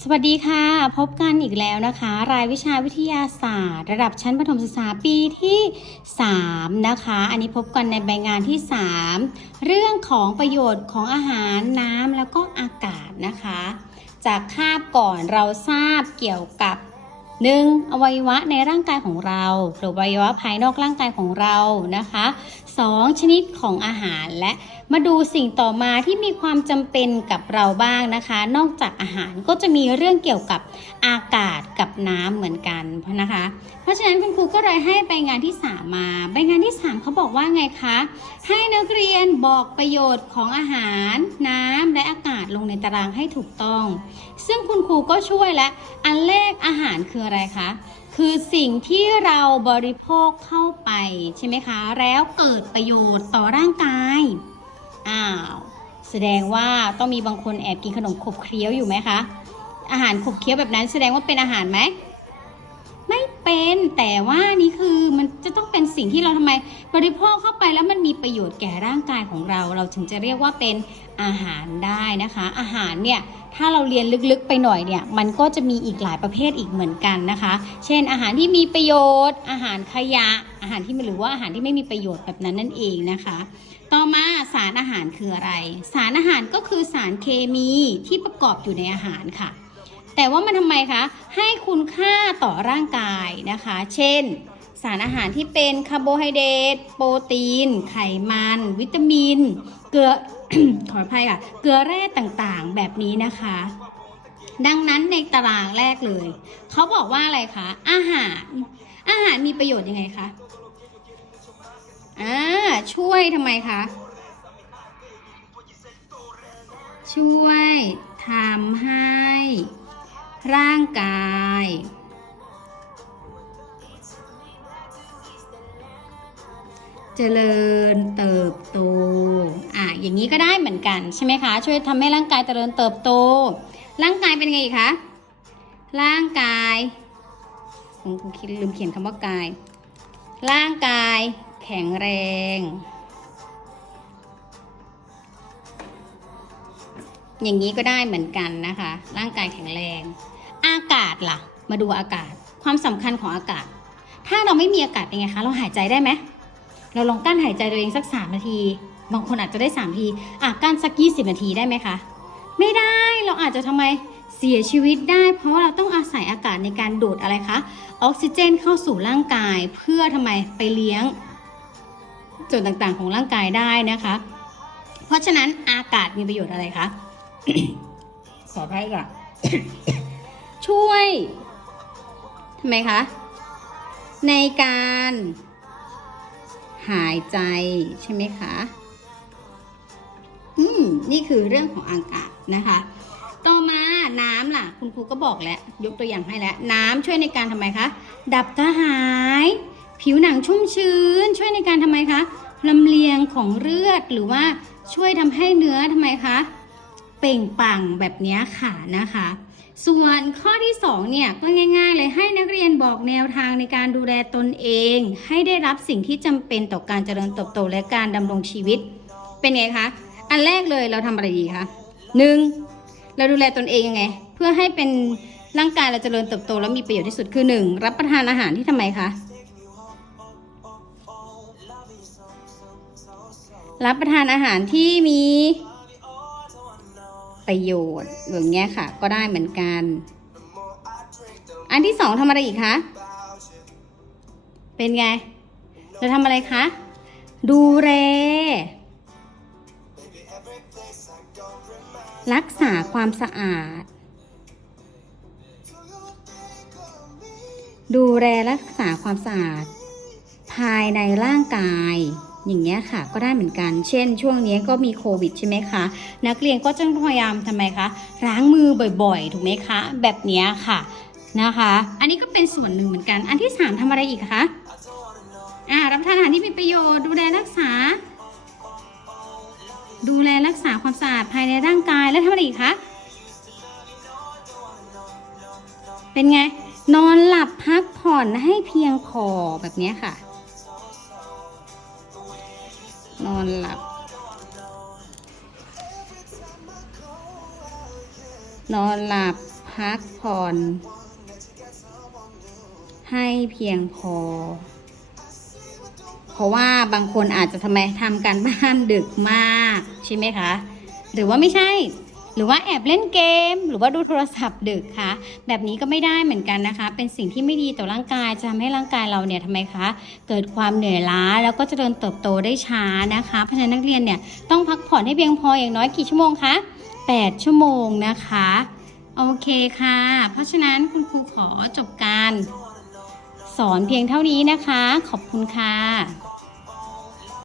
สวัสดีค่ะ พบกันอีกแล้วนะคะ รายวิชาวิทยาศาสตร์ ระดับชั้นประถมศึกษาปีที่ 3 นะคะ อันนี้พบกันในใบงานที่ 3 เรื่องของประโยชน์ของอาหารน้ำแล้วก็อากาศนะคะ จากคาบก่อนเราทราบเกี่ยวกับ 1. อวัยวะในร่างกายของเราหรืออวัยวะภายนอกร่างกายของเรานะคะ 2. ชนิดของอาหารและมาดูสิ่งต่อมาที่มีความจำเป็นกับเราบ้างนะคะ นอกจากอาหารก็จะมีเรื่องเกี่ยวกับอากาศกับน้ำเหมือนกันนะคะ เพราะฉะนั้นคุณครูก็เลยให้ใบงานที่ 3 มาใบงานที่ 3เขาบอกว่าไงคะ ให้นักเรียนบอกประโยชน์ของอาหาร น้ำและอากาศลงในตารางให้ถูกต้อง ซึ่งคุณครูก็ช่วยและอันแรกอาหารคืออะไรคะ คือสิ่งที่เราบริโภคเข้าไปใช่ไหมคะ แล้วเกิดประโยชน์ต่อร่างกาย อ้าว แสดงว่าต้องมีบางคนแอบกินขนมขบเคี้ยวอยู่ไหมคะ อาหารขบเคี้ยวแบบนั้นแสดงว่าเป็นอาหารไหม เป็นแต่ว่านี่คือมันจะต้องเป็นสิ่งที่เราทำไม บริโภคเข้าไปแล้วมันมีประโยชน์แก่ร่างกายของเรา เราถึงจะเรียกว่าเป็นอาหารได้นะคะ อาหารเนี่ยถ้าเราเรียนลึกๆไปหน่อยเนี่ยมันก็จะมีอีกหลายประเภทอีกเหมือนกันนะคะ เช่น อาหารที่มีประโยชน์ อาหารขยะ อาหารที่หรือว่าอาหารที่ไม่มีประโยชน์แบบนั้นนั่นเองนะคะ ต่อมาสารอาหารคืออะไร สารอาหารก็คือสารเคมีที่ประกอบอยู่ในอาหารค่ะ แต่ว่ามันทำไมคะให้คุณค่า ต่อร่างกายนะคะ เช่น สารอาหารที่เป็นคาร์โบไฮเดรตโปรตีน ไขมัน วิตามิน เกลือ ขออภัยค่ะ เกลือแร่ต่างๆ แบบนี้นะคะ ดังนั้นในตารางแรกเลย เขาบอกว่าอะไรคะ อาหาร อาหารมีประโยชน์ยังไงคะ อ่า ช่วยทำไมคะ ช่วยทำให้ร่างกาย เจริญเติบโต อะอย่างนี้ก็ได้เหมือนกันใช่ไหมคะ ช่วยทำให้ร่างกายเจริญเติบโต ร่างกายเป็นไงอีกคะ ร่างกายผมคิดลืมเขียนคำว่ากาย ร่างกายแข็งแรง อย่างนี้ก็ได้เหมือนกันนะคะ ร่างกายแข็งแรง อากาศล่ะ มาดูอากาศ ความสำคัญของอากาศ ถ้าเราไม่มีอากาศเป็นไงคะ เราหายใจได้ไหม เราลองกั้นหายใจตัวเองสัก3นาที บางคนอาจจะได้3นาทีอะกั้นสัก20นาทีได้ไหมคะ ไม่ได้เราอาจจะทำไมเสียชีวิตได้ เพราะว่าเราต้องอาศัยอากาศในการดูดอะไรคะออกซิเจนเข้าสู่ร่างกายเพื่อทำไมไปเลี้ยงส่วนต่างๆของร่างกายได้นะคะ เพราะฉะนั้นอากาศมีประโยชน์อะไรคะขออภัยก่อนช่วยทำไมคะ ในการ หายใจใช่ไหมคะ อืม นี่คือเรื่องของอากาศนะคะ ต่อมาน้ำล่ะ คุณครูก็บอกแล้ว ยกตัวอย่างให้แล้ว น้ำช่วยในการทำไมคะ ดับกระหาย ผิวหนังชุ่มชื้น ช่วยในการทำไมคะลำเลียงของเลือดหรือว่าช่วยทำให้เนื้อทำไมคะ เป่งปังแบบนี้ค่ะนะคะ ส่วนข้อที่2เนี่ยก็ง่าย ๆ เลยให้นักเรียนบอกแนวทางในการดูแลตนเอง ให้ได้รับสิ่งที่จำเป็นต่อการเจริญเติบโตและการดำรงชีวิต เป็นไงคะ อันแรกเลยเราทำอะไรดีคะหนึ่งเราดูแลตนเองยังไง เพื่อให้เป็นร่างกายเราเจริญเติบโตและมีประโยชน์ที่สุดคือหนึ่งรับประทานอาหารที่ทำไมคะรับประทานอาหารที่มี ประโยชน์แบบเนี้ยค่ะ ก็ได้เหมือนกัน อันที่สองทำอะไรอีกคะ เป็นไงเราทำอะไรคะ ดูแลรักษาความสะอาด ดูแลรักษาความสะอาด ภายในร่างกาย อย่างเงี้ยค่ะ ก็ได้เหมือนกัน เช่น ช่วงนี้ก็มีโควิดใช่ไหมคะ นักเรียนก็จะพยายามทำไมคะล้างมือบ่อยๆ ถูกไหมคะ แบบเนี้ยค่ะนะคะ อันนี้ก็เป็นส่วนหนึ่งเหมือนกัน อันที่สามทำอะไรอีกคะอ่ารับทานอาหารที่มีประโยชน์ดูแลรักษา ดูแลรักษาความสะอาดภายในร่างกายแล้วทำอะไรอีกคะเป็นไง นอนหลับพักผ่อนให้เพียงพอแบบเนี้ยค่ะ อนหลับ นอนหลับพักผ่อน ให้เพียงพอ เพราะว่าบางคนอาจจะทำไมทำการบ้านดึกมาก ใช่ไหมคะ หรือว่าไม่ใช่ หรือว่าแอบเล่นเกม หรือว่าดูโทรศัพท์ดึกคะแบบนี้ก็ไม่ได้เหมือนกันนะคะ เป็นสิ่งที่ไม่ดีต่อร่างกายจะทำให้ร่างกายเราเนี่ยทำไมคะเกิดความเหนื่อยล้าแล้วก็จเจริญเติบโตได้ช้านะคะเพราะฉะนั้นนักเรียนเนี่ยต้องพักผ่อนให้เพียงพออย่างน้อยกี่ชั่วโมงคะ8 ชั่วโมงนะคะโอเคค่ะ เพราะฉะนั้นคุณครูขอจบการ สอนเพียงเท่านี้นะคะ ขอบคุณค่ะ